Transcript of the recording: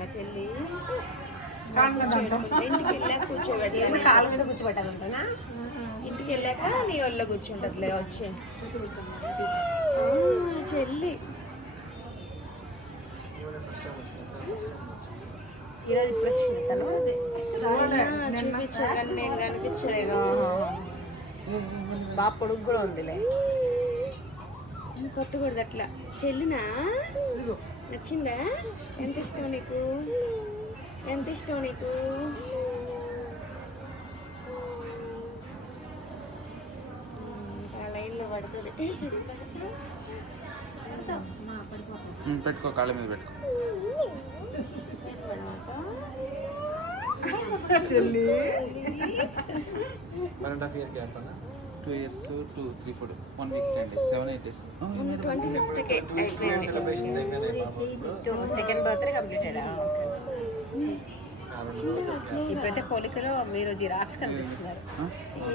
కూర్చుంటుందా చెల్లి? ఇంటికి వెళ్ళాక కూర్చోబెట్టాలి. కాళ్ళ మీద కూర్చోబెట్టాలంటనా? ఇంటికి వెళ్ళాక నీ ఒళ్ళో కూర్చుంటుందిలే వచ్చి. చెల్లి ఈరోజు ఇప్పుడు వచ్చింది తను. చూపించా కానీ నేను కనిపించలేగా. బాగా పొడుగు కూడా ఉందిలే. కొట్టకూడదు అట్లా. చెల్లినా నచ్చిందా? ఎంత ఇష్టం నీకు? ఎంత ఇష్టం నీకు? ఆ లైన్లో పడుతుంది. పెట్టుకో, కాళ్ళ మీద పెట్టుకో. చెల్లి 1.5 year gap అన్న. 2 years, 2, 3, 4, 1 week, 10 days, 7, 8 days. 25th second birthday completed. ఇప్పుడైతే పోలికలో మీరు జిరాక్స్ కనిపిస్తున్నారు.